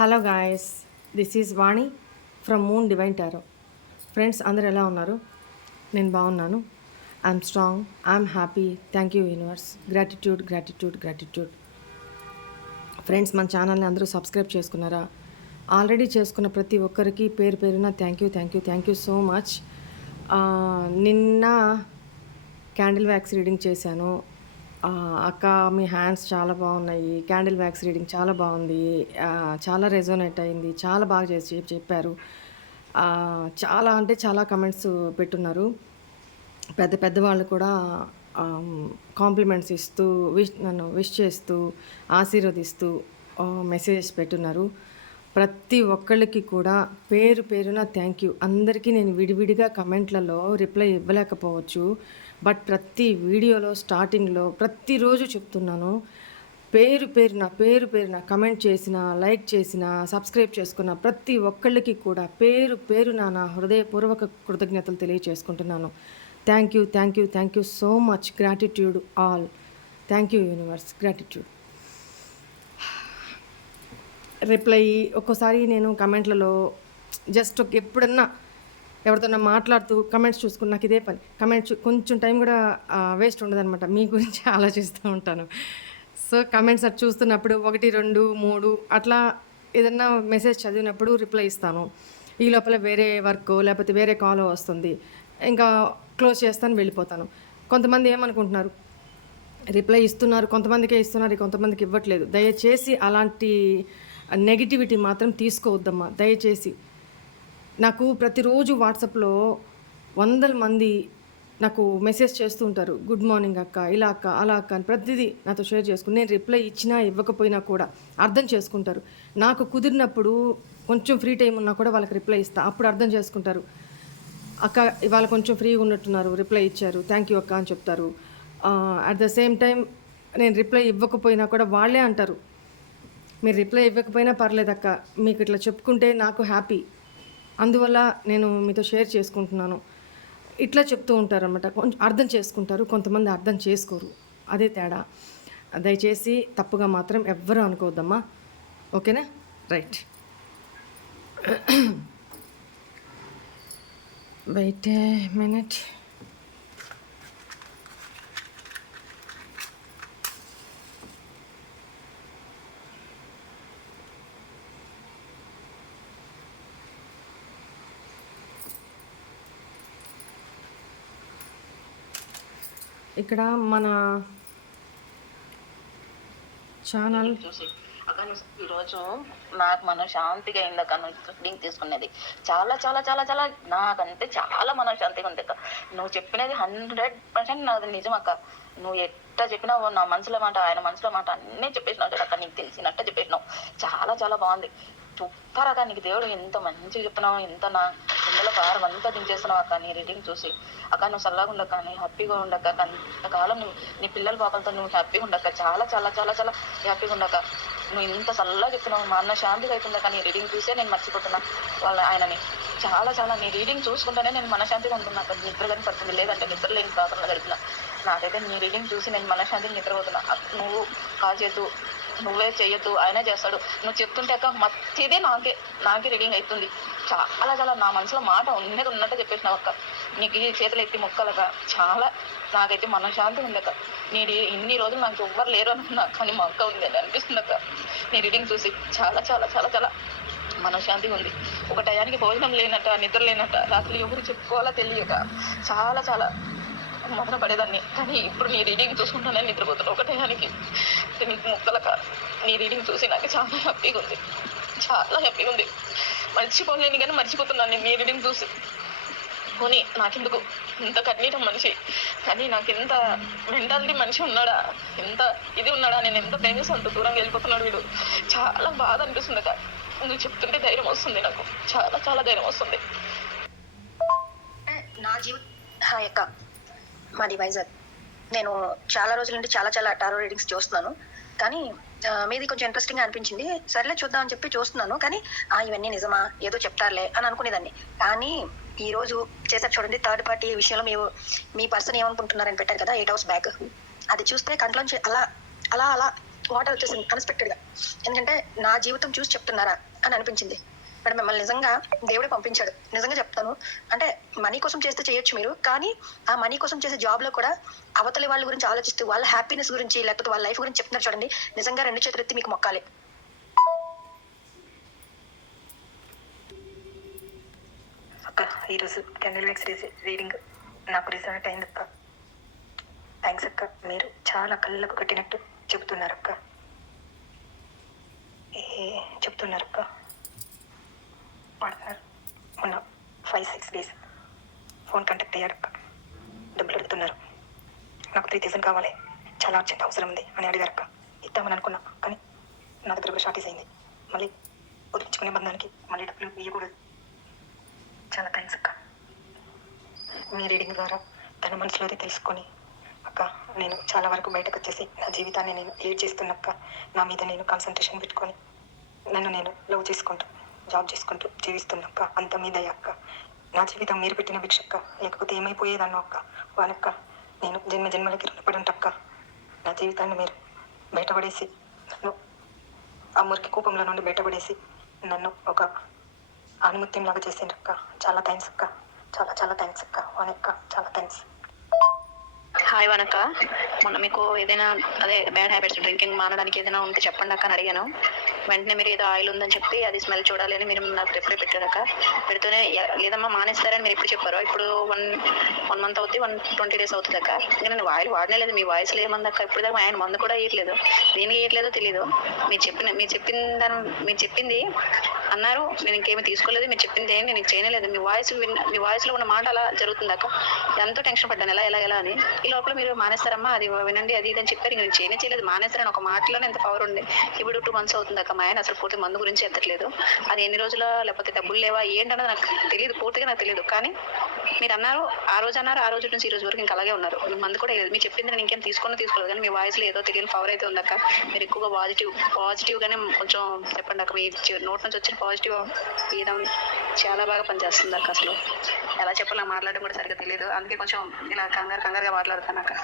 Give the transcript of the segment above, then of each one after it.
Hello guys, this is Vani from moon divine tarot. Friends అందరూ ఎలా ఉన్నారు? నేను బాగున్నాను. I'm strong, I'm happy. Thank you universe. Gratitude gratitude gratitude. Friends, మన ఛానల్ని అందరూ సబ్స్క్రైబ్ చేసుకున్నారా? ఆల్రెడీ చేసుకున్న ప్రతి ఒక్కరికి పేరు పేరున thank you thank you thank you so much. నిన్న క్యాండిల్ వ్యాక్స్ రీడింగ్ చేశాను. అక్క, మీ హ్యాండ్స్ చాలా బాగున్నాయి, క్యాండిల్ వ్యాక్స్ రీడింగ్ చాలా బాగుంది, చాలా రెజోనేట్ అయింది, చాలా బాగా చేసి చెప్పారు. చాలా అంటే చాలా కమెంట్స్ పెట్టున్నారు. పెద్ద పెద్దవాళ్ళు కూడా కాంప్లిమెంట్స్ ఇస్తూ నన్ను విష్ చేస్తూ ఆశీర్వదిస్తూ మెసేజెస్ పెట్టున్నారు. ప్రతి ఒక్కళ్ళకి కూడా పేరు పేరున థ్యాంక్ యూ. అందరికీ నేను విడివిడిగా కమెంట్లలో రిప్లై ఇవ్వలేకపోవచ్చు, బట్ ప్రతి వీడియోలో స్టార్టింగ్లో ప్రతిరోజు చెప్తున్నాను. పేరు పేరున కమెంట్ చేసిన, లైక్ చేసిన, సబ్స్క్రైబ్ చేసుకున్న ప్రతి ఒక్కళ్ళకి కూడా పేరు పేరున నా హృదయపూర్వక కృతజ్ఞతలు తెలియచేసుకుంటున్నాను. Thank you thank you thank you so much. Gratitude all. Thank you universe. Gratitude. Reply ఒక్కోసారి నేను కమెంట్లలో జస్ట్ ఎప్పుడన్నా ఎవరితోన్నా మాట్లాడుతూ కమెంట్స్ చూసుకుని నాకు ఇదే పని. కమెంట్స్ కొంచెం టైం కూడా వేస్ట్ ఉండదన్నమాట. మీ గురించి ఆలోచిస్తూ ఉంటాను. సో కమెంట్స్ అది చూస్తున్నప్పుడు 1, 2, 3 అట్లా ఏదన్నా మెసేజ్ చదివినప్పుడు రిప్లై ఇస్తాను. ఈ లోపల వేరే వర్క్ లేకపోతే వేరే కాల్ వస్తుంది, ఇంకా క్లోజ్ చేస్తాను, వెళ్ళిపోతాను. కొంతమంది ఏమనుకుంటున్నారు, రిప్లై ఇస్తున్నారు, కొంతమందికే ఇస్తున్నారు, కొంతమందికి ఇవ్వట్లేదు. దయచేసి అలాంటి నెగిటివిటీ మాత్రం తీసుకోవద్దమ్మా, దయచేసి. నాకు ప్రతిరోజు వాట్సాప్లో వందల మంది నాకు మెసేజ్ చేస్తూ ఉంటారు. గుడ్ మార్నింగ్ అక్క, ఇలా అక్క, అలా అక్క అని ప్రతిదీ నాతో షేర్ చేసుకుని, నేను రిప్లై ఇచ్చినా ఇవ్వకపోయినా కూడా అర్థం చేసుకుంటారు. నాకు కుదిరినప్పుడు కొంచెం ఫ్రీ టైం ఉన్నా కూడా వాళ్ళకి రిప్లై ఇస్తా, అప్పుడు అర్థం చేసుకుంటారు. అక్క ఇవాళ కొంచెం ఫ్రీగా ఉన్నట్టున్నారు, రిప్లై ఇచ్చారు, థ్యాంక్ యూ అక్క అని చెప్తారు. అట్ ద సేమ్ టైం నేను రిప్లై ఇవ్వకపోయినా కూడా వాళ్ళే అంటారు, మీరు రిప్లై ఇవ్వకపోయినా పర్లేదక్క, మీకు ఇట్లా చెప్పుకుంటే నాకు హ్యాపీ, అందువల్ల నేను మీతో షేర్ చేసుకుంటున్నాను, ఇట్లా చెప్తూ ఉంటారన్నమాట. కొంచెం అర్థం చేసుకుంటారు, కొంతమంది అర్థం చేసుకోరు, అదే తేడా. దయచేసి తప్పుగా మాత్రం ఎవ్వరూ అనుకోవద్దమ్మా, ఓకేనా? రైట్. Wait a minute. ఇక్కడ మన ఛానల్ చూసి అక్క ఈరోజు నాకు మనశ్శాంతిగా అయింది అక్క. నువ్వు రీడింగ్ తీసుకునేది చాలా చాలా చాలా చాలా నాకంటే చాలా మనశ్శాంతిగా ఉంది అక్క. నువ్వు చెప్పినది 100% నాది నిజం అక్క. నువ్వు ఎట్లా చెప్పినావు, నా మనసులో మాట ఆయన మనసులో మాట అన్నీ చెప్పేసినావు చూడక్క, నీకు తెలిసినట్టు చెప్పేసినావు. చాలా చాలా బాగుంది, సూపర్ అక్క. నీకు దేవుడు ఎంత మంచిగా చెప్తున్నావు, ఎంత నా ఇందులో కారం అంతా దించేస్తున్నావు అక్క. నీ రీడింగ్ చూసి అక్క నువ్వు చల్లగా ఉండక్క, నీ హ్యాపీగా ఉండక్క, అంతకాలం నీ పిల్లల పాపలతో నువ్వు హ్యాపీగా ఉండక్క, చాలా చాలా చాలా చాలా హ్యాపీగా ఉండక్క. నువ్వు ఇంత చల్లగా చెప్తున్నావు, మా అన్న శాంతిగా అవుతుందక్క. నీ రీడింగ్ చూసే నేను మర్చిపోతున్నా ఆయనని. చాలా చాలా నీ రీడింగ్ చూసుకుంటేనే నేను మనశ్శాంతిగా ఉంటున్నా అక్క. నిద్ర కానీ పడుతుంది, లేదంటే నిద్ర లేని ప్రాంతంలో గడిపిన. నాకైతే నీ రీడింగ్ చూసి నేను మనశ్శాంతిగా నిద్రపోతున్నా. నువ్వు కాల్ చేతు, నువ్వే చెయ్యొద్దు, ఆయనే చేస్తాడు. నువ్వు చెప్తుంటే అక్క మత్తిదే నాకే రీడింగ్ అవుతుంది. చాలా చాలా నా మనసులో మాట ఉన్నట్టు చెప్పేసినావు అక్క. నీకు ఈ చేతులు ఎత్తి మొక్కలక చాలా నాకైతే మనశ్శాంతి ఉంది అక్క. ఇన్ని రోజులు నాకు ఎవ్వరు లేరు అనుకున్నా, కానీ మా అక్క ఉంది అని అనిపిస్తుంది అక్క. నీ రీడింగ్ చూసి చాలా చాలా చాలా చాలా మనశ్శాంతిగా ఉంది. ఒక టయానికి భోజనం లేనట్ట, నిద్ర లేనట్ట, రాత్రి ఎవరు చెప్పుకోవాలా తెలియక చాలా చాలా మొదలు పడేదాన్ని. కానీ ఇప్పుడు నీ రీడింగ్ చూసుకుంటానే నిద్రపోతాను ఒక టయానికి. నీకు మొక్కలక నీ రీడింగ్ చూసి నాకు చాలా హ్యాపీగా ఉంది, చాలా హ్యాపీగా ఉంది. మర్చిపోలేని కానీ మర్చిపోతున్నాను నేను నీ రీడింగ్ చూసి. పోనీ నాకెందుకు ఇంత కన్నీటం మనిషి, కానీ నాకు ఎంత మెంటాలిటీ మనిషి ఉన్నాడా, ఎంత ఇది ఉన్నాడా, నేను ఎంత ప్రేమిస్తూ అంత దూరంగా వెళ్ళిపోతున్నాడు వీడు. చాలా బాధ అనిపిస్తుంది అక్క. నువ్వు చెప్తుంటే ధైర్యం వస్తుంది నాకు, చాలా చాలా ధైర్యం వస్తుంది. నా హాయ్ అక్క, మాది వైజాగ్. నేను చాలా రోజుల నుండి చాలా చాలా టారో రీడింగ్స్ చూస్తున్నాను, కానీ మీది కొంచెం ఇంట్రెస్టింగ్గా అనిపించింది. సరేలే చూద్దామని చెప్పి చూస్తున్నాను, కానీ ఇవన్నీ నిజమా, ఏదో చెప్తారులే అని అనుకునేదాన్ని. కానీ ఈ రోజు చేసారు చూడండి, థర్డ్ పార్టీ విషయంలో మీ పర్సన్ ఏమనుకుంటున్నారని పెట్టారు కదా 8 hours బ్యాక్. అది చూస్తే కంట్లోంచి అలా అలా అలా వాటర్ వచ్చేసింది అన్ఎక్స్పెక్టెడ్గా. ఎందుకంటే నా జీవితం చూసి చెప్తున్నారా అని అనిపించింది. బట్ మిమ్మల్ని నిజంగా దేవుడే పంపించాడు. నిజంగా చెప్తాను, అంటే మనీ కోసం చేస్తే చేయొచ్చు మీరు, కానీ ఆ మనీ కోసం చేసే జాబ్లో కూడా అవతలి వాళ్ళ గురించి ఆలోచిస్తూ వాళ్ళ హ్యాపీనెస్ గురించి లేకపోతే వాళ్ళ లైఫ్ గురించి చెప్తున్నారు చూడండి, నిజంగా 2 చేతులు ఎత్తి మీకు మొక్కాలి. అక్క ఈరోజు క్యాండిల్ ఎక్స్ రీడింగ్ నాకు రిజల్ట్ అయింది అక్క. థ్యాంక్స్ అక్క, మీరు చాలా కళ్ళకు కట్టినట్టు చెప్తున్నారు అక్క. చెప్తున్నారు అక్క. పార్ట్నర్ మొన్న 5-6 డేస్ ఫోన్ కాంటాక్ట్ అయ్యాడు అక్క. డబ్బులు అడుగుతున్నారు. నాకు 3000 కావాలి, చాలా అర్జెంట్ అవసరం ఉంది అని అడిగారు అక్క. ఇద్దామని అనుకున్నా, కానీ నా దగ్గర కూడా షార్టేజ్ అయింది. మళ్ళీ వదిలించుకునే బంధానికి మళ్ళీ డబ్బులు ఇవ్వకూడదు. చాలా థ్యాంక్స్ అక్క. మీ రీడింగ్ ద్వారా తన మనసులోది తెలుసుకొని అక్క, నేను చాలా వరకు బయటకు వచ్చేసి నా జీవితాన్ని నేను లీడ్ చేస్తున్నక్క. నా మీద నేను కాన్సన్ట్రేషన్ పెట్టుకొని నన్ను నేను లవ్ చేసుకుంటూ జాబ్ చేసుకుంటూ జీవిస్తున్నాక్క. అంత మీద అక్క, నా జీవితం మీరు పెట్టిన భిక్షక్క, లేకపోతే ఏమైపోయేదన్నో అక్క. వానక్క, నేను జన్మ జన్మలకి రుణపడి ఉంటాక్క. నా జీవితాన్ని మీరు బయటపడేసి నన్ను ఆ మురికి కూపంలో నుండి బయటపడేసి నన్ను ఒక ఆనుమత్యంలాగా చేసిండ్రక్క. చాలా థ్యాంక్స్ అక్క, చాలా చాలా థ్యాంక్స్ అక్క. వానక్క, చాలా థ్యాంక్స్. హాయ్ వనక్క, మొన్న మీకు ఏదైనా అదే బ్యాడ్ హ్యాబిట్స్ డ్రింకింగ్ మానడానికి ఏదైనా ఉంటే చెప్పండి అక్క అని అడిగాను. వెంటనే మీరు ఏదో ఆయిల్ ఉందని చెప్పి అది స్మెల్ చూడాలి అని మీరు నాకు రిప్లై పెట్టారక్క. పెడుతూనే లేదమ్మా మానేస్తారని మీరు ఎప్పుడు చెప్పారు. ఇప్పుడు వన్ మంత్ అవుతుంది, 120 days అవుతుంది అక్క. ఇంకా నేను ఆయిల్ వాడనే లేదు. మీ వాయిస్లో ఏమంది అక్క? ఇప్పుడు దాకా ఆయన మందు కూడా వేయట్లేదు. దేనికి వేయట్లేదో తెలియదు. మీరు చెప్పింది అన్నారు, నేను ఇంకేమీ తీసుకోలేదు. మీరు చెప్పింది ఏం నేను చేయలేదు. మీ వాయిస్లో ఉన్న మాట అలా జరుగుతుంది అక్క. ఎంతో టెన్షన్ పడ్డాను, ఎలా అని. ఈ లోపల మీరు మానేస్తారమ్మా, అది వినండి, అది ఇదని చెప్పారు. ఇంక నేను చేయలేదు, మానేస్తారని ఒక మాటలోనే ఎంత పవర్ ఉంది. ఇప్పుడు 2 months అవుతుంది అక్క. మా ఆయన అసలు పూర్తి మందు గురించి ఎత్తట్లేదు. అది ఎన్ని రోజులు, లేకపోతే డబ్బులు లేవా ఏంటన్నది నాకు తెలియదు, పూర్తిగా నాకు తెలియదు. కానీ మీరు అన్నారు, ఆ రోజు నుంచి ఈ రోజు వరకు ఇంకా అలాగే ఉన్నారు. మందు కూడా లేదు. మీరు చెప్పింది నేను ఇంకేం తీసుకోలేదు, కానీ మీ వాయిస్లో ఏదో తెలియని పవర్ అయితే ఉందక్క. మీరు ఎక్కువగా పాజిటివ్గానే కొంచెం చెప్పండి అక్క. మీ నోట్ నుంచి వచ్చిన పాజిటివ్ ఏదో చాలా బాగా పనిచేస్తుంది అక్క. అసలు ఎలా చెప్పాలి, నాకు మాట్లాడడం కూడా సరిగ్గా తెలియదు. అందుకే కొంచెం ఇలా కంగారుగా మాట్లాడుతాను అక్క.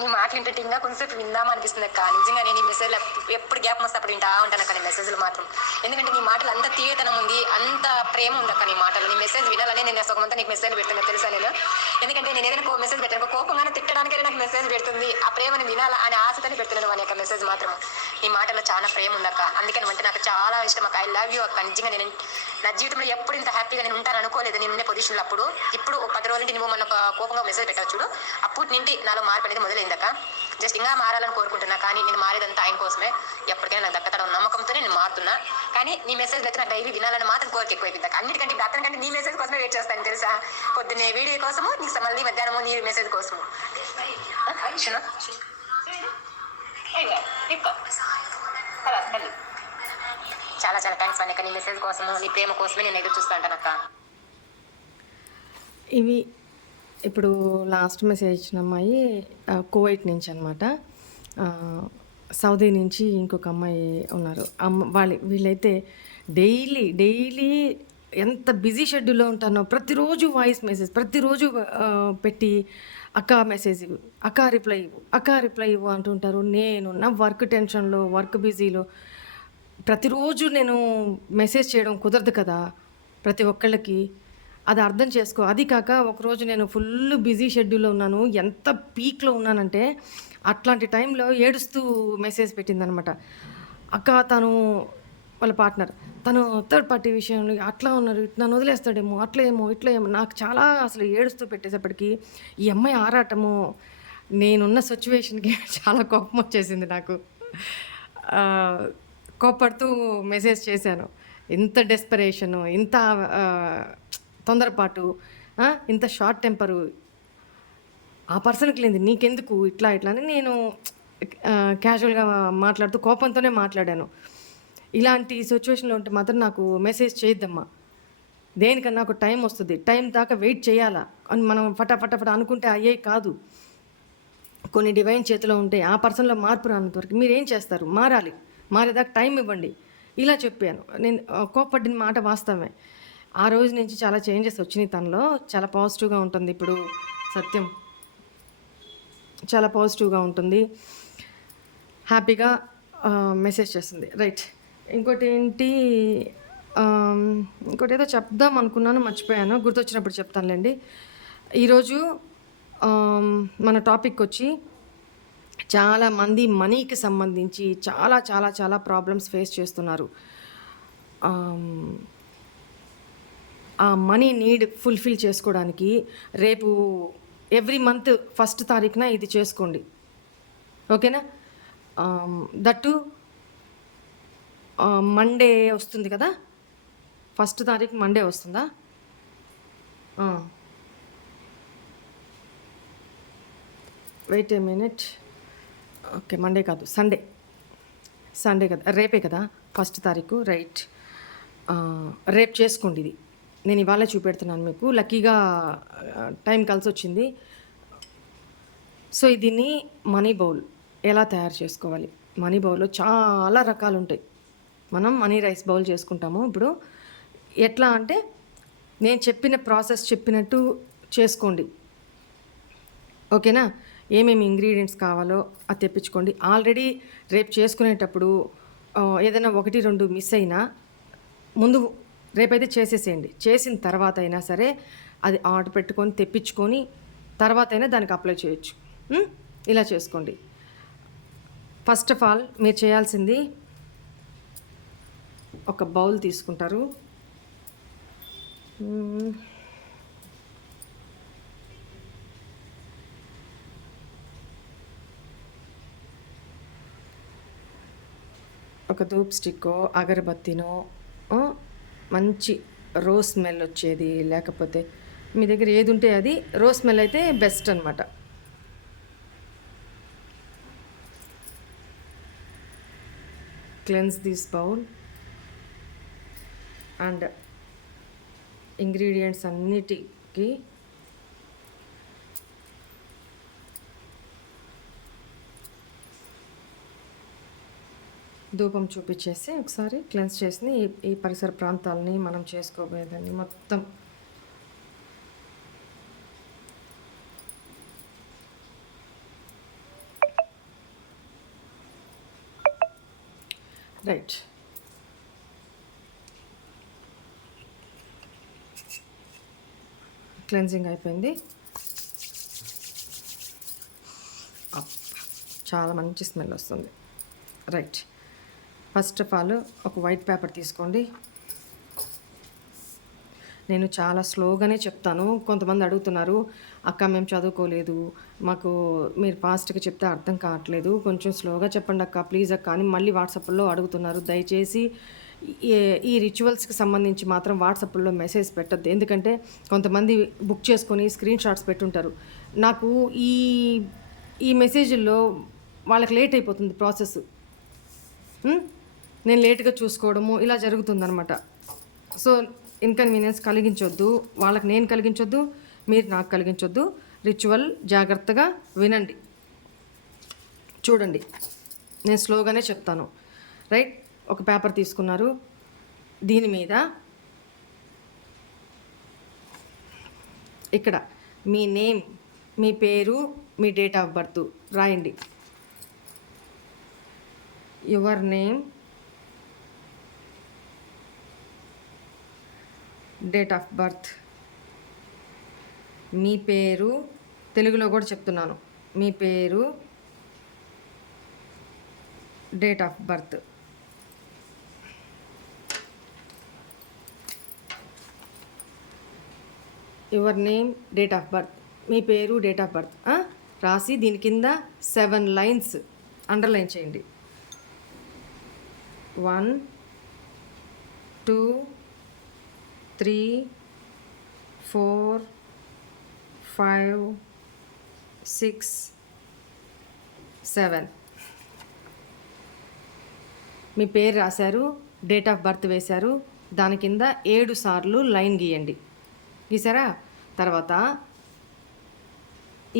నీ మాటలు వింటే ఇంకా కొంచెంసేపు విందామా అనిపిస్తుంది అక్క. నిజంగా నేను ఈ మెసేజ్లు ఎప్పుడు గ్యాప్ వస్తే అప్పుడు వింటా ఉంటాను అక్క నీ మెసేజ్లు మాత్రం. ఎందుకంటే నీ మాటలు అంత తీయతనం ఉంది, అంత ప్రేమ ఉంది అక్క నీ మాటలు. నీ మెసేజ్ వినాలని నేను సగమంతా నీకు మెసేజ్ పెడుతున్నా తెలుసా నేను. ఎందుకంటే నేను ఏదైనా మెసేజ్ పెట్టాను, కోపంగానే తిట్టడానికైనా నాకు మెసేజ్ పెడుతుంది. ఆ ప్రేమని వినాలా అని ఆశతోనే పెడుతున్నాను అని యొక్క మెసేజ్ మాత్రం. నీ మాటల్లో చాలా ప్రేమ ఉంది అక్క. అందుకని అంటే నాకు చాలా ఇష్టం అక్క. ఐ లవ్ యూ అక్క. నిజంగా నేను నా జీవితంలో ఎప్పుడు ఇంత హ్యాపీగా నేను ఉంటాను అనుకోలేదు. నేను ఉండే పొజిషన్లో అప్పుడు. ఇప్పుడు 10 రోజుల నుండి నువ్వు మన కోపంగా మెసేజ్ పెట్టావు చూడు, అప్పుడు నింటి నాలో మార్పు అనేది మొదలైందక్క. జస్ట్ ఇంకా మారాలని కోరుకుంటున్నా, కానీ నేను మారేదంతా ఆయన కోసమే. ఎప్పటికైనా నాకు దక్కతడం నమ్మకంతో నేను మారుతున్నా. కానీ నీ మెసేజ్ అయితే నాకు డైలీ వినాలని మాత్రం కోరిక ఎక్కువైపోయింది. అన్నిటికంటే అతనికంటే నీ మెసేజ్ కోసమే వెయిట్ చేస్తాను తెలుసా. పొద్దున్నే వీడియో కోసము, నీకు మళ్ళీ మధ్యాహ్నము నీ మెసేజ్ కోసము. చాలా చాలా థ్యాంక్స్ అక్క. నీ మెసేజ్ కోసము, నీ ప్రేమ కోసమే నేను ఎదురు చూస్తూ ఉంటాను అక్క. ఇవి ఇప్పుడు లాస్ట్ మెసేజ్ ఇచ్చిన అమ్మాయి కువైట్ నుంచి అనమాట. సౌదీ నుంచి ఇంకొక అమ్మాయి ఉన్నారు. వీళ్ళైతే డైలీ ఎంత బిజీ షెడ్యూల్లో ఉంటానో ప్రతిరోజు వాయిస్ మెసేజ్ ప్రతిరోజు పెట్టి అక్క మెసేజ్ ఇవ్వు, అక్క రిప్లై ఇవ్వు అంటుంటారు. నేను నా వర్క్ టెన్షన్లో, వర్క్ బిజీలో ప్రతిరోజు నేను మెసేజ్ చేయడం కుదరదు కదా ప్రతి ఒక్కళ్ళకి. అది అర్థం చేసుకో. అది కాక ఒకరోజు నేను ఫుల్ బిజీ షెడ్యూల్లో ఉన్నాను, ఎంత పీక్లో ఉన్నానంటే అట్లాంటి టైంలో ఏడుస్తూ మెసేజ్ పెట్టిందనమాట. అక్క తను వాళ్ళ పార్ట్నర్ తను థర్డ్ పార్టీ విషయంలో అట్లా ఉన్నారు, నన్ను వదిలేస్తాడేమో, ఇట్లా ఏమో నాకు చాలా అసలు ఏడుస్తూ పెట్టేసేపటికి ఈ అమ్మాయి ఆరాటము, నేనున్న సిచ్యువేషన్కి చాలా కోపం వచ్చేసింది నాకు. కోపడుతూ మెసేజ్ చేశాను. ఇంత డెస్పరేషను, ఇంత తొందరపాటు, ఇంత షార్ట్ టెంపరు ఆ పర్సన్కి లేదు, నీకెందుకు ఇట్లా అని నేను క్యాజువల్గా మాట్లాడుతూ కోపంతోనే మాట్లాడాను. ఇలాంటి సిచ్యువేషన్లో ఉంటే మాత్రం నాకు మెసేజ్ చేయొద్దమ్మా. దేనికన్నా ఒక టైం వస్తుంది, టైం దాకా వెయిట్ చేయాలా అని మనం ఫటాఫట అనుకుంటే అయ్యే కాదు. కొన్ని డివైన్ చేతిలో ఉంటే ఆ పర్సన్లో మార్పు రానంత వరకు మీరేం చేస్తారు? మారేదాకా టైం ఇవ్వండి. ఇలా చెప్పాను నేను. కోపడిన మాట వాస్తవమే. ఆ రోజు నుంచి చాలా చేంజెస్ వచ్చినాయి తనలో. చాలా పాజిటివ్గా ఉంటుంది ఇప్పుడు. సత్యం చాలా పాజిటివ్గా ఉంటుంది, హ్యాపీగా మెసేజ్ చేస్తుంది. రైట్. ఇంకోటి ఏంటి, ఇంకోటి ఏదో చెప్దాం అనుకున్నాను, మర్చిపోయాను. గుర్తొచ్చినప్పుడు చెప్తానులేండి. ఈరోజు మన టాపిక్ వచ్చి, చాలామంది మనీకి సంబంధించి చాలా చాలా చాలా ప్రాబ్లమ్స్ ఫేస్ చేస్తున్నారు. ఆ మనీ నీడ్ ఫుల్ఫిల్ చేసుకోవడానికి రేపు ఎవ్రీ మంత్ 1st తారీఖున ఇది చేసుకోండి, ఓకేనా? దట్టు మండే వస్తుంది కదా, 1st తారీఖు మండే వస్తుందా? Wait a minute. Okay, Monday కాదు, సండే కదా, రేపే కదా 1st తారీఖు. రైట్. రేపు చేసుకోండి ఇది. నేను ఇవాళ చూపెడుతున్నాను మీకు, లక్కీగా టైం కలిసి వచ్చింది. సో దీన్ని మనీ బౌల్ ఎలా తయారు చేసుకోవాలి? మనీ బౌల్లో చాలా రకాలు ఉంటాయి. మనం మనీ రైస్ బౌల్ చేసుకుంటాము. ఇప్పుడు ఎట్లా అంటే, నేను చెప్పిన ప్రాసెస్ చెప్పినట్టు చేసుకోండి, ఓకేనా? ఏమేమి ఇంగ్రీడియంట్స్ కావాలో అది తెప్పించుకోండి. ఆల్రెడీ రేపు చేసుకునేటప్పుడు ఏదైనా 1-2 మిస్ అయినా ముందు రేపైతే చేసేసేయండి. చేసిన తర్వాత అయినా సరే అది ఆర్డర్ పెట్టుకొని తెప్పించుకొని తర్వాత అయినా దానికి అప్లై చేయొచ్చు. ఇలా చేసుకోండి. ఫస్ట్ ఆఫ్ ఆల్ మీరు చేయాల్సింది, ఒక బౌల్ తీసుకుంటారు. ఒక ధూప్ స్టిక్కో అగరబత్తినో, మంచి రోజ్ స్మెల్ వచ్చేది, లేకపోతే మీ దగ్గర ఏది ఉంటే అది. రోజ్ స్మెల్ అయితే బెస్ట్ అనమాట. Cleanse this bowl and ingredients అన్నిటికీ ధూపం చూపించేసి ఒకసారి క్లెన్స్ చేసి ఈ పరిసర ప్రాంతాలని మనం చేసుకోబోయేదాన్ని మొత్తం రైట్. క్లెన్జింగ్ అయిపోయింది. చాలా మంచి స్మెల్ వస్తుంది. రైట్. ఫస్ట్ ఆఫ్ ఆల్ ఒక వైట్ పేపర్ తీసుకోండి. నేను చాలా స్లోగానే చెప్తాను. కొంతమంది అడుగుతున్నారు, అక్క మేము చదువుకోలేదు, మాకు మీరు ఫాస్ట్గా చెప్తే అర్థం కావట్లేదు, కొంచెం స్లోగా చెప్పండి అక్క ప్లీజ్ అక్క అని మళ్ళీ వాట్సాప్లో అడుగుతున్నారు. దయచేసి ఈ రిచువల్స్కి సంబంధించి మాత్రం వాట్సాప్లో మెసేజ్ పెట్టద్దు. ఎందుకంటే కొంతమంది బుక్ చేసుకొని స్క్రీన్ షాట్స్ పెట్టుంటారు. నాకు ఈ మెసేజ్ల్లో వాళ్ళకి లేట్ అయిపోతుంది ప్రాసెస్. నేను లేట్గా చూసుకోవడము ఇలా జరుగుతుందనమాట. సో ఇన్కన్వీనియన్స్ కలిగించొద్దు, వాళ్ళకి నేను కలిగించొద్దు, మీరు నాకు కలిగించొద్దు. రిచువల్ జాగ్రత్తగా వినండి, చూడండి. నేను స్లోగానే చెప్తాను. రైట్. ఒక పేపర్ తీసుకున్నారు. దీని మీద ఇక్కడ మీ నేమ్, మీ పేరు, మీ డేట్ ఆఫ్ బర్త్ రాయండి. Your name, date of birth, మీ పేరు, తెలుగులో కూడా చెప్తున్నాను, మీ పేరు, date of birth. Your name, date of birth, మీ పేరు, డేట్ ఆఫ్ బర్త్ రాసి దీని కింద 7 లైన్స్ అండర్లైన్ చేయండి. 1 2 3 4 5 6 7. మీ పేరు రాశారు, డేట్ ఆఫ్ బర్త్ వేశారు, దాని కింద 7 సార్లు లైన్ గీయండి. గీసారా? తర్వాత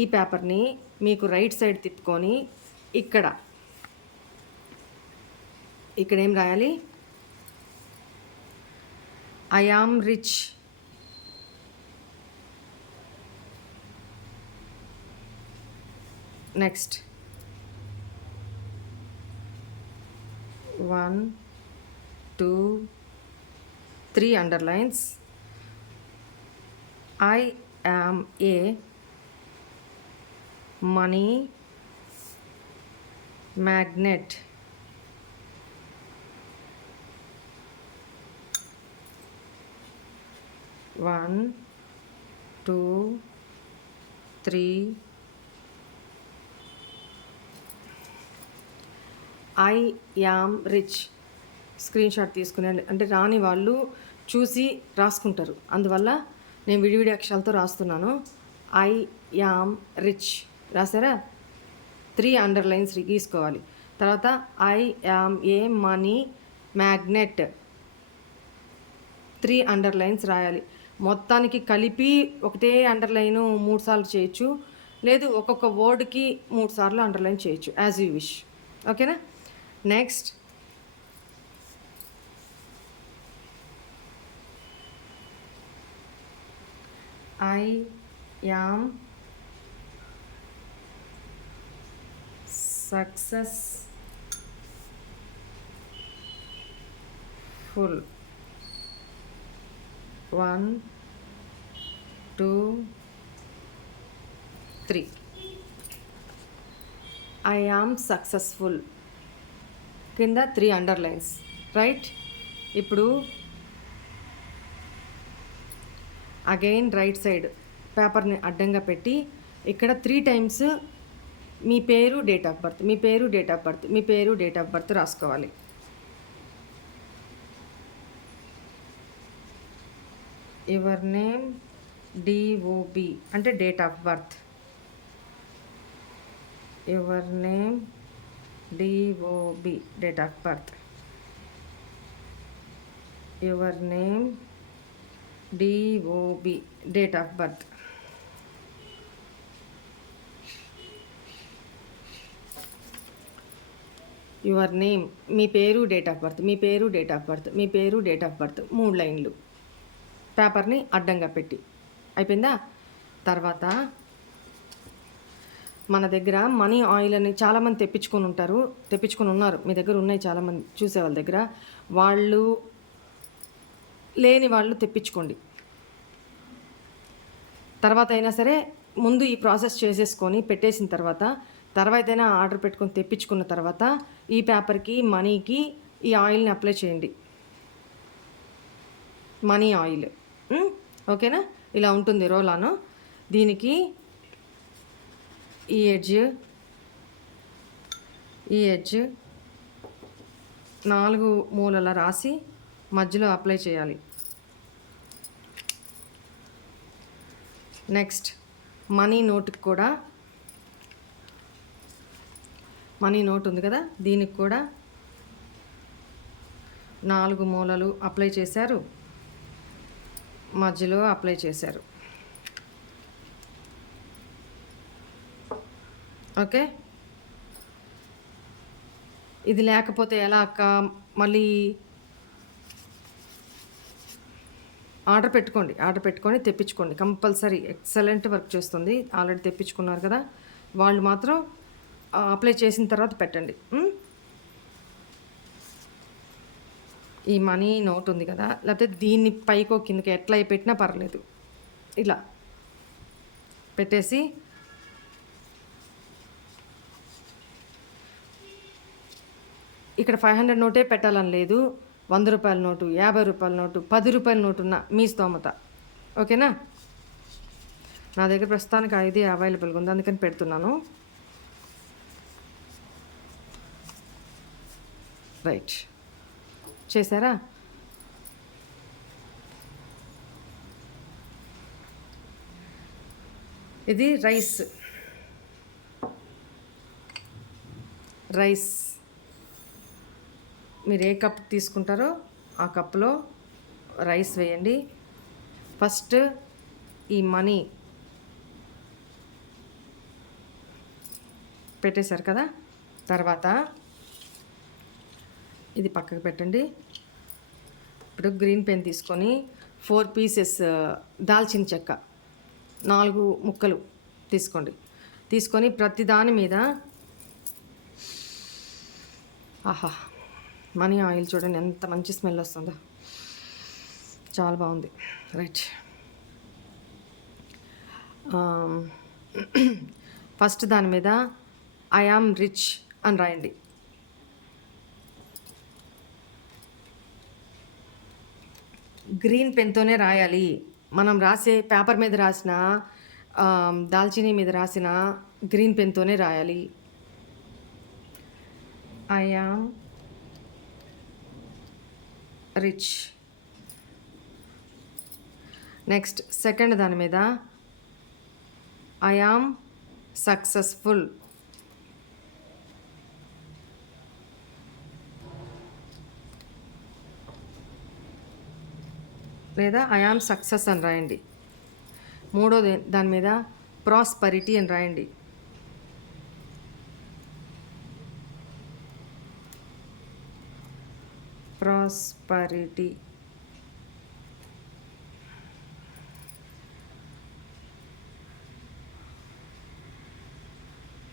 ఈ పేపర్ని మీకు రైట్ సైడ్ తిప్పుకొని ఇక్కడ ఏం రాయాలి? I am rich, next 1 2 3 underlines. I am a money magnet. One, two, three. I am rich. Screen shot తీసుకునే అంటే రాని వాళ్ళు చూసి రాసుకుంటారు, అందువల్ల నేను విడివిడి అక్షరాలతో రాస్తున్నాను. ఐ యామ్ రిచ్ రాసారా? 3 అండర్లైన్స్ గీసుకోవాలి. తర్వాత I am a money magnet 3 underlines రాయాలి. మొత్తానికి కలిపి ఒకటే అండర్లైన్ 3 సార్లు చేయొచ్చు, లేదు ఒక్కొక్క వర్డ్కి 3 సార్లు అండర్లైన్ చేయొచ్చు, యాజ్ యూ విష్. ఓకేనా? Next I am successful. 1 2 3. I am successful కింద 3 అండర్లైన్స్, రైట్? ఇప్పుడు అగైన్ రైట్ సైడ్ పేపర్ని అడ్డంగా పెట్టి ఇక్కడ 3 టైమ్స్ మీ పేరు, డేట్ ఆఫ్ బర్త్, మీ పేరు, డేట్ ఆఫ్ బర్త్, మీ పేరు, డేట్ ఆఫ్ బర్త్ రాసుకోవాలి. యువర్ నేమ్ DOB అంటే date of birth. Your name DOB date of birth. Your name DOB date of birth. Your name మీ పేరు, డేట్ ఆఫ్ బర్త్, మీ పేరు, డేట్ ఆఫ్ బర్త్, మీ పేరు, డేట్ ఆఫ్ బర్త్ 3 లైన్లు పేపర్ని అడ్డంగా పెట్టి అయిపోయిందా? తర్వాత మన దగ్గర మనీ ఆయిల్ అని చాలామంది తెప్పించుకొని ఉన్నారు, మీ దగ్గర ఉన్నాయి చాలామంది చూసే వాళ్ళ దగ్గర. వాళ్ళు లేని వాళ్ళు తెప్పించుకోండి. తర్వాత అయినా సరే ముందు ఈ ప్రాసెస్ చేసేసుకొని పెట్టేసిన తర్వాత అయినా ఆర్డర్ పెట్టుకొని తెప్పించుకున్న తర్వాత ఈ పేపర్కి, మనీకి ఈ ఆయిల్ని అప్లై చేయండి. మనీ ఆయిల్, ఓకేనా? ఇలా ఉంటుంది రోలాను. దీనికి ఈ ఎడ్జ్ 4 మూలల రాసి మధ్యలో అప్లై చేయాలి. నెక్స్ట్ మనీ నోట్కి కూడా, మనీ నోట్ ఉంది కదా, దీనికి కూడా 4 మూలలు అప్లై చేశారు, మధ్యలో అప్లై చేశారు. ఓకే? ఇది లేకపోతే ఎలా అక్క? మళ్ళీ ఆర్డర్ పెట్టుకొని తెప్పించుకోండి కంపల్సరీ. ఎక్సలెంట్ వర్క్ చేస్తుంది. ఆల్రెడీ తెప్పించుకున్నారు కదా, వాళ్ళు మాత్రం అప్లై చేసిన తర్వాత పెట్టండి. ఈ మనీ నోట్ ఉంది కదా, లేకపోతే దీన్ని పైకో కిందకి ఎట్లా పెట్టినా పర్లేదు, ఇలా పెట్టేసి ఇక్కడ 500 నోటే పెట్టాలని లేదు. 100 రూపాయల నోటు, 50 రూపాయల నోటు, 10 రూపాయల నోటు ఉన్న మీ స్తోమత. ఓకేనా? నా దగ్గర ప్రస్తుతానికి 5 అవైలబుల్గా ఉంది, అందుకని పెడుతున్నాను. రైట్, చేశారా? ఇది రైస్ మీరు ఏ కప్ తీసుకుంటారో ఆ కప్లో రైస్ వేయండి. ఫస్ట్ ఈ మనీ పెట్టేశారు కదా, తర్వాత ఇది పక్కకు పెట్టండి. ఇప్పుడు గ్రీన్ పెన్ తీసుకొని 4 పీసెస్ దాల్చిన చెక్క 4 ముక్కలు తీసుకోండి. తీసుకొని ప్రతి దాని మీద ఆహా మనీ ఆయిల్ చూడండి ఎంత మంచి స్మెల్ వస్తుందో, చాలా బాగుంది. రైట్, ఫస్ట్ దాని మీద ఐ యామ్ రిచ్ అని రాయండి. గ్రీన్ పెన్తోనే రాయాలి. మనం రాసే పేపర్ మీద రాసిన, దాల్చినీ మీద రాసిన గ్రీన్ పెన్తోనే రాయాలి. I am rich. Next second దాని మీద ఐ యామ్ సక్సెస్ఫుల్. లేదా ఐ యామ్ సక్సెస్ అని రాయండి. మూడోది దాని మీద ప్రాస్పరిటీ అని రాయండి. ప్రాస్పరిటీ.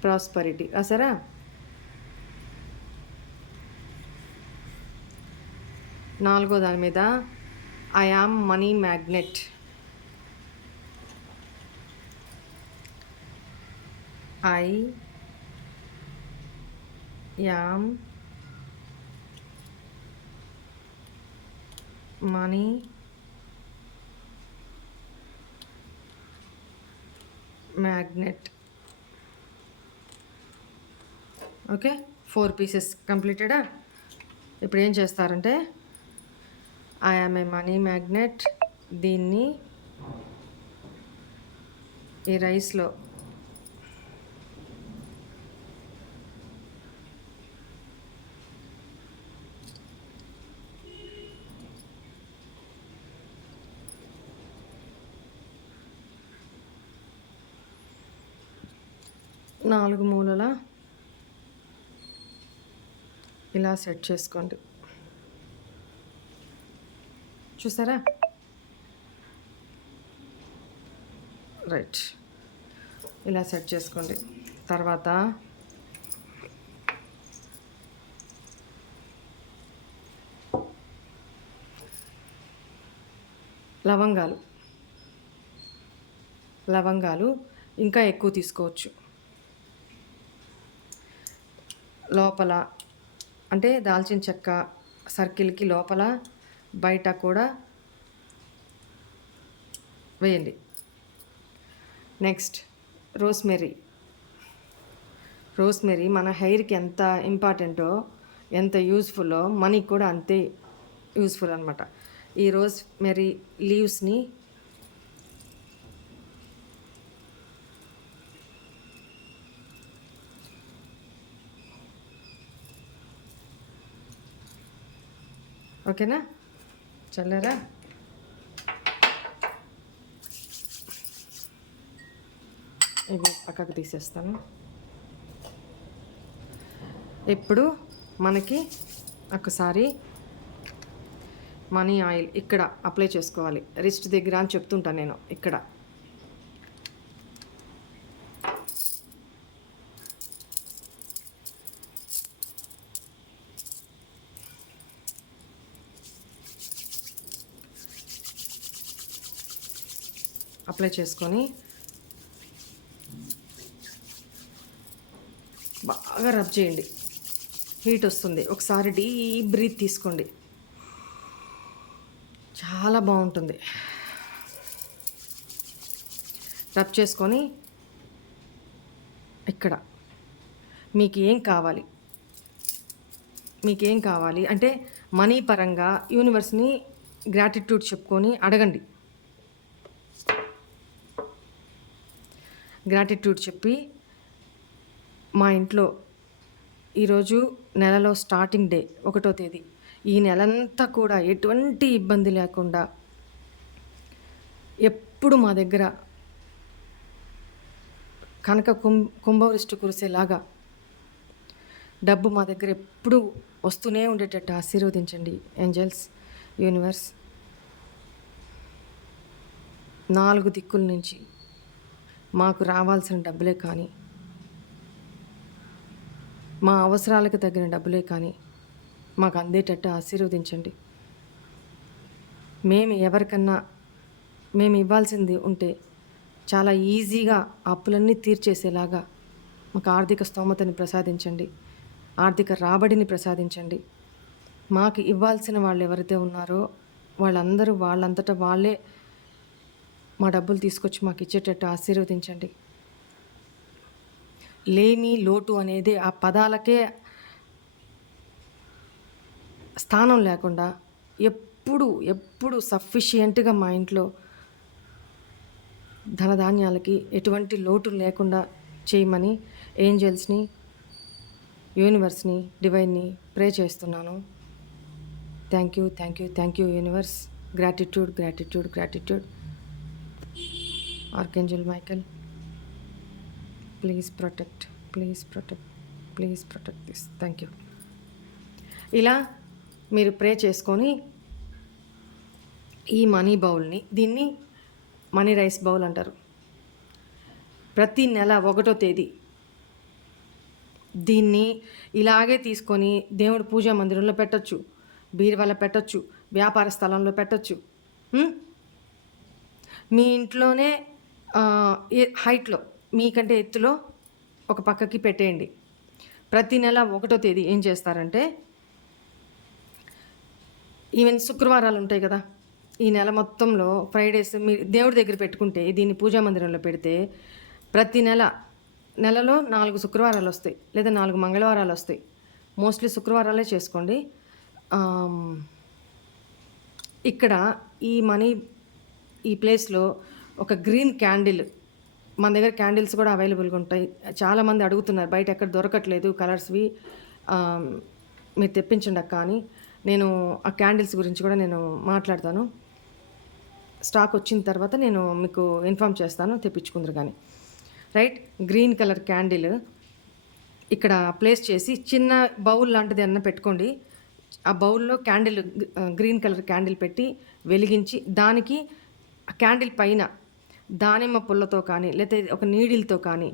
ప్రాస్పరిటీ రాసారా? నాలుగో దాని మీద I am money magnet. I am money magnet. Okay, 4 pieces కంప్లీటెడా? ఇప్పుడు ఏం చేస్తారంటే I am a money magnet, దీన్ని ఈ రైస్లో నాలుగు మూలల ఇలా సెట్ చేసుకోండి. చూసారా? రైట్, ఇలా సెట్ చేసుకోండి. తర్వాత లవంగాలు ఇంకా ఎక్కువ తీసుకోవచ్చు. లోపల అంటే దాల్చిన చెక్క సర్కిల్కి లోపల బయట కూడా వేయండి. నెక్స్ట్ రోస్మెరీ మన హెయిర్కి ఎంత ఇంపార్టెంటో, ఎంత యూస్ఫుల్లో మనీకి కూడా అంతే యూస్ఫుల్ అనమాట. ఈ రోస్మెరీ లీవ్స్ని ఓకేనా, చల్లారా? ఇవి పక్కకు తీసేస్తాను. ఇప్పుడు మనకి ఒకసారి మనీ ఆయిల్ ఇక్కడ అప్లై చేసుకోవాలి. రిస్ట్ దగ్గర అని చెప్తుంటాను నేను. ఇక్కడ అప్లై చేసుకొని బాగా రబ్ చేయండి. హీట్ వస్తుంది. ఒకసారి డీప్ బ్రీత్ తీసుకోండి, చాలా బాగుంటుంది. రబ్ చేసుకొని ఇక్కడ మీకు ఏం కావాలి అంటే మనీ పరంగా యూనివర్స్ని గ్రాటిట్యూడ్ చెప్పుకొని అడగండి. గ్రాటిట్యూడ్ చెప్పి, మా ఇంట్లో ఈరోజు నెలలో స్టార్టింగ్ డే 1వ తేదీ, ఈ నెలంతా కూడా ఎటువంటి ఇబ్బంది లేకుండా ఎప్పుడు మా దగ్గర కనుక కుంభవృష్టి కురిసేలాగా డబ్బు మా దగ్గర ఎప్పుడు వస్తూనే ఉండేటట్టు ఆశీర్వదించండి ఏంజల్స్, యూనివర్స్. 4 దిక్కుల నుంచి మాకు రావాల్సిన డబ్బులే కానీ మా అవసరాలకు తగిన డబ్బులే కానీ మాకు అందేటట్టు ఆశీర్వదించండి. మేము ఇవ్వాల్సింది ఉంటే చాలా ఈజీగా అప్పులన్నీ తీర్చేసేలాగా మాకు ఆర్థిక స్తోమతని ప్రసాదించండి, ఆర్థిక రాబడిని ప్రసాదించండి. మాకు ఇవ్వాల్సిన వాళ్ళు ఎవరైతే ఉన్నారో వాళ్ళందరూ వాళ్ళంతటా వాళ్ళే మా డబ్బులు తీసుకొచ్చి మాకు ఇచ్చేటట్టు ఆశీర్వదించండి. లేమి లోటు అనేది ఆ పదాలకే స్థానం లేకుండా ఎప్పుడు సఫిషియెంట్గా మా ఇంట్లో ధనధాన్యాలకి ఎటువంటి లోటు లేకుండా చేయమని ఏంజల్స్ని, యూనివర్స్ని, డివైన్ని ప్రే చేస్తున్నాను. Thank you universe. Gratitude. Archangel Michael, please protect this. Thank you. ఇలా మీరు ప్రే చేసుకొని ఈ మనీ బౌల్ని, దీన్ని మనీ రైస్ బౌల్ అంటారు, ప్రతి నెల 1వ తేదీ దీన్ని ఇలాగే తీసుకొని దేవుడి పూజా మందిరంలో పెట్టచ్చు, బీరువాలో పెట్టచ్చు, వ్యాపార స్థలంలో పెట్టచ్చు, మీ ఇంట్లోనే హైట్లో మీకంటే ఎత్తులో ఒక పక్కకి పెట్టేయండి. ప్రతి నెల 1వ తేదీ ఏం చేస్తారంటే, ఈవెన్ శుక్రవారాలు ఉంటాయి కదా, ఈ నెల మొత్తంలో ఫ్రైడేస్ మీరు దేవుడి దగ్గర పెట్టుకుంటే, దీన్ని పూజా మందిరంలో పెడితే ప్రతి నెలలో 4 శుక్రవారాలు వస్తాయి, లేదా 4 మంగళవారాలు వస్తాయి. మోస్ట్లీ శుక్రవారాలే చేసుకోండి. ఇక్కడ ఈ ప్లేస్లో ఒక గ్రీన్ క్యాండిల్, మన దగ్గర క్యాండిల్స్ కూడా అవైలబుల్గా ఉంటాయి. చాలామంది అడుగుతున్నారు, బయట ఎక్కడ దొరకట్లేదు కలర్స్వి, మీరు తెప్పించండి అక్క అని. నేను ఆ క్యాండిల్స్ గురించి కూడా నేను మాట్లాడతాను. స్టాక్ వచ్చిన తర్వాత నేను మీకు ఇన్ఫామ్ చేస్తాను, తెప్పించుకుందరు కానీ. రైట్, గ్రీన్ కలర్ క్యాండిల్ ఇక్కడ ప్లేస్ చేసి చిన్న బౌల్ లాంటిది అన్న పెట్టుకోండి. ఆ బౌల్లో గ్రీన్ కలర్ క్యాండిల్ పెట్టి వెలిగించి, దానికి ఆ క్యాండిల్ పైన దానిమ్మ పుల్లతో కానీ లేకపోతే ఒక నీడిల్తో కానీ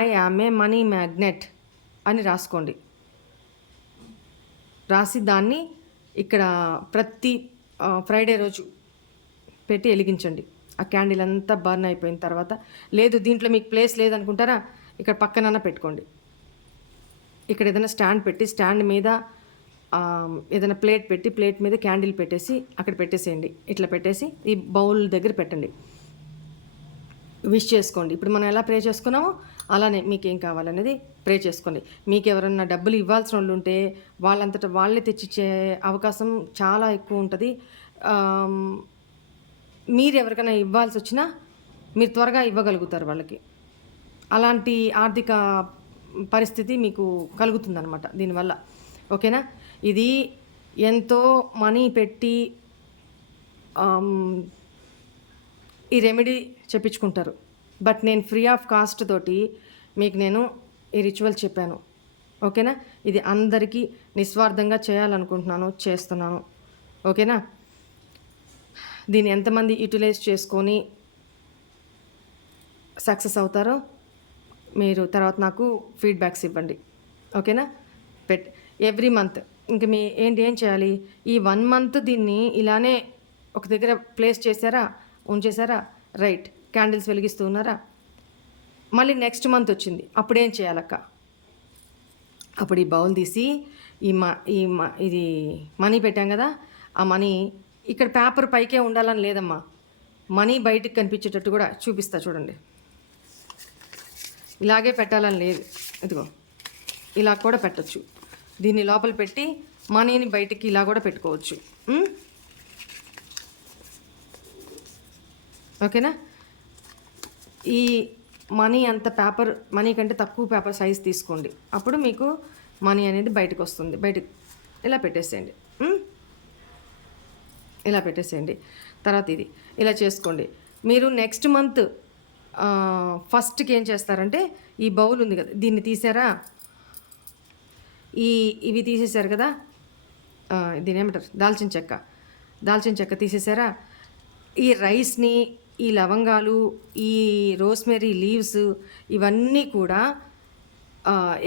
I am a money magnet అని రాసుకోండి. రాసి దాన్ని ఇక్కడ ప్రతి ఫ్రైడే రోజు పెట్టి వెలిగించండి. ఆ క్యాండిల్ అంతా బర్న్ అయిపోయిన తర్వాత, లేదు దీంట్లో మీకు ప్లేస్ లేదనుకుంటారా, ఇక్కడ పక్కనన్నా పెట్టుకోండి. ఇక్కడ ఏదైనా స్టాండ్ పెట్టి, స్టాండ్ మీద ఏదైనా ప్లేట్ పెట్టి, ప్లేట్ మీద క్యాండిల్ పెట్టేసి అక్కడ పెట్టేసేయండి. ఇట్లా పెట్టేసి ఈ బౌల్ దగ్గర పెట్టండి. విష్ చేసుకోండి. ఇప్పుడు మనం ఎలా ప్రే చేసుకున్నామో అలానే మీకేం కావాలనేది ప్రే చేసుకోండి. మీకు ఎవరన్నా డబ్బులు ఇవ్వాల్సిన వాళ్ళు ఉంటే వాళ్ళంతటా వాళ్ళే తెచ్చిచ్చే అవకాశం చాలా ఎక్కువ ఉంటుంది. మీరు ఎవరికైనా ఇవ్వాల్సి వచ్చినా మీరు త్వరగా ఇవ్వగలుగుతారు వాళ్ళకి. అలాంటి ఆర్థిక పరిస్థితి మీకు కలుగుతుందన్నమాట దీనివల్ల. ఓకేనా? ఇది ఎంతో మనీ పెట్టి ఈ రెమెడీ చెప్పించుకుంటారు. బట్ నేను ఫ్రీ ఆఫ్ కాస్ట్ తోటి మీకు నేను ఈ రిచువల్ చెప్పాను. ఓకేనా? ఇది అందరికీ నిస్వార్థంగా చేయాలనుకుంటున్నాను, చేస్తున్నాను. ఓకేనా? దీన్ని ఎంతమంది యూటిలైజ్ చేసుకొని సక్సెస్ అవుతారో మీరు తర్వాత నాకు ఫీడ్బ్యాక్స్ ఇవ్వండి. ఓకేనా? ఎవ్రీ మంత్ ఇంక ఏం చేయాలి, ఈ 1 మంత్ దీన్ని ఇలానే ఒక దగ్గర ప్లేస్ చేశారా, ఉంచేశారా, రైట్, క్యాండిల్స్ వెలిగిస్తూ ఉన్నారా, మళ్ళీ నెక్స్ట్ మంత్ వచ్చింది, అప్పుడు ఏం చేయాలక్క, అప్పుడు ఈ బౌల్ తీసి ఇది మనీ పెట్టాం కదా, ఆ మనీ ఇక్కడ పేపర్ పైకే ఉండాలని లేదమ్మా, మనీ బయటకు కనిపించేటట్టు కూడా చూపిస్తా చూడండి. ఇలాగే పెట్టాలని లేదు, ఇదిగో ఇలా కూడా పెట్టచ్చు. దీన్ని లోపల పెట్టి మనీని బయటికి ఇలా కూడా పెట్టుకోవచ్చు. ఓకేనా? ఈ మనీ అంత పేపర్, మనీ కంటే తక్కువ పేపర్ సైజ్ తీసుకోండి, అప్పుడు మీకు మనీ అనేది బయటకు వస్తుంది. బయటకు ఇలా పెట్టేసేయండి, ఇలా పెట్టేసేయండి. తర్వాత ఇది ఇలా చేసుకోండి. మీరు నెక్స్ట్ మంత్ ఫస్ట్కి ఏం చేస్తారంటే, ఈ బౌల్ ఉంది కదా, దీన్ని తీసారా, ఇవి తీసేశారు కదా, దీని ఏమంటారు, దాల్చిన చెక్క తీసేసారా, ఈ రైస్ని, ఈ లవంగాలు, ఈ రోస్మెరీ లీవ్స్, ఇవన్నీ కూడా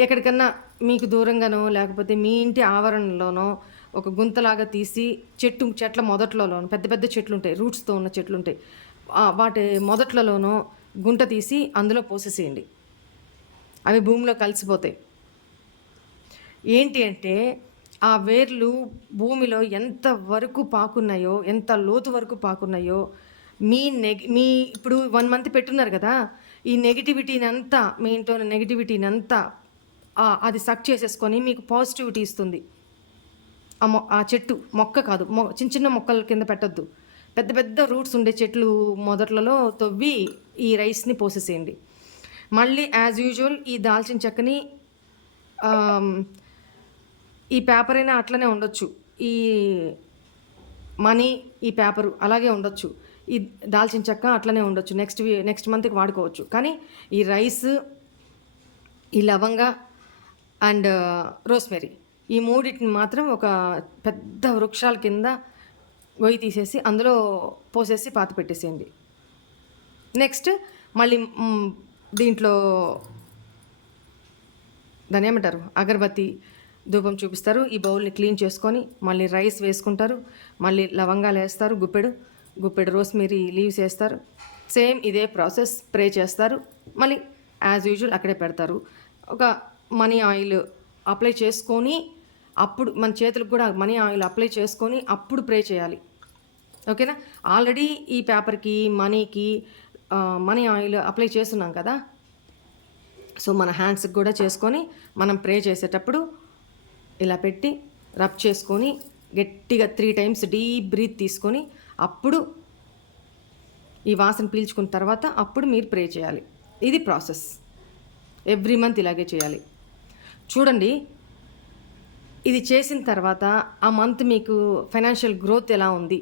ఎక్కడికన్నా మీకు దూరంగానో లేకపోతే మీ ఇంటి ఆవరణలోనో ఒక గుంతలాగా తీసి చెట్ల మొదట్లలోనో పెద్ద పెద్ద చెట్లు ఉంటాయి, రూట్స్తో ఉన్న చెట్లు ఉంటాయి, వాటి మొదట్లలోనో గుంట తీసి అందులో పోసేసేయండి. అవి భూమిలో కలిసిపోతాయి. ఏంటి అంటే ఆ వేర్లు భూమిలో ఎంత వరకు పాకున్నాయో, ఎంత లోతు వరకు పాకున్నాయో, మీ ఇప్పుడు 1 మంత్ పెట్టున్నారు కదా, ఈ నెగిటివిటీని అంతా, మీ ఇంట్లో ఉన్న నెగిటివిటీని అంతా అది సక్ చేసేసుకొని మీకు పాజిటివిటీ ఇస్తుంది. ఆ చెట్టు మొక్క కాదు, చిన్న చిన్న మొక్కల కింద పెట్టద్దు, పెద్ద పెద్ద రూట్స్ ఉండే చెట్లు మొదట్లలో తవ్వి ఈ రైస్ని పోసేసేయండి. మళ్ళీ యాజ్ యూజువల్ ఈ దాల్చిన చెక్కని, ఈ పేపర్ అయినా అట్లనే ఉండొచ్చు, ఈ మనీ ఈ పేపరు అలాగే ఉండొచ్చు, ఈ దాల్చిన చెక్క అట్లనే ఉండొచ్చు, నెక్స్ట్ మంత్కి వాడుకోవచ్చు. కానీ ఈ రైస్, ఈ లవంగా అండ్ రోస్మెరీ, ఈ మూడింటిని మాత్రం ఒక పెద్ద వృక్షాల కింద గొయ్యి తీసేసి అందులో పోసేసి పాత పెట్టేసేయండి. నెక్స్ట్ మళ్ళీ దీంట్లో దాన్ని ఏమంటారు, అగరబత్తి ధూపం చూపిస్తారు. ఈ బౌల్ని క్లీన్ చేసుకొని మళ్ళీ రైస్ వేసుకుంటారు, మళ్ళీ లవంగాలు వేస్తారు, గుప్పెడు రోస్మెరీ లీవ్స్ వేస్తారు. సేమ్ ఇదే ప్రాసెస్. స్ప్రే చేస్తారు, మళ్ళీ యాజ్ యూజువల్ అక్కడే పెడతారు. ఒక మనీ ఆయిల్ అప్లై చేసుకొని, అప్పుడు మన చేతులకు కూడా మనీ ఆయిల్ అప్లై చేసుకొని అప్పుడు ప్రే చేయాలి. ఓకేనా? ఆల్రెడీ ఈ పేపర్కి, మనీకి మనీ ఆయిల్ అప్లై చేస్తున్నాం కదా, సో మన హ్యాండ్స్కి కూడా చేసుకొని మనం ప్రే చేసేటప్పుడు ఇలా పెట్టి రబ్ చేసుకొని గట్టిగా 3 times డీప్ బ్రీత్ తీసుకొని అప్పుడు ఈ వాసన పీల్చుకున్న తర్వాత అప్పుడు మీరు ప్రే చేయాలి. ఇది ప్రాసెస్. ఎవ్రీ మంత్ ఇలాగే చేయాలి. చూడండి, ఇది చేసిన తర్వాత ఆ మంత్ మీకు ఫైనాన్షియల్ గ్రోత్ ఎలా ఉంది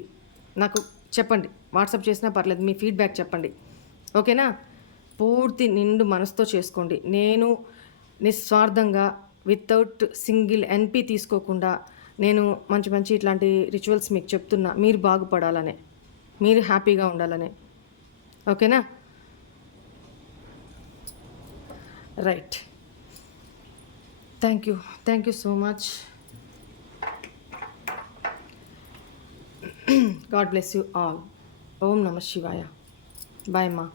నాకు చెప్పండి. వాట్సాప్ చేసినా పర్లేదు, మీ ఫీడ్బ్యాక్ చెప్పండి. ఓకేనా? పూర్తి నిండు మనసుతో చేసుకోండి. నేను నిస్వార్థంగా వితౌట్ సింగిల్ ఎన్పి తీసుకోకుండా నేను మంచి ఇట్లాంటి రిచువల్స్ మీకు చెప్తున్నా, మీరు బాగుపడాలనే, మీరు హ్యాపీగా ఉండాలనే. ఓకేనా? Right. Thank you so much. God bless you all. ఓం నమః శివాయ. బాయ్ అమ్మా.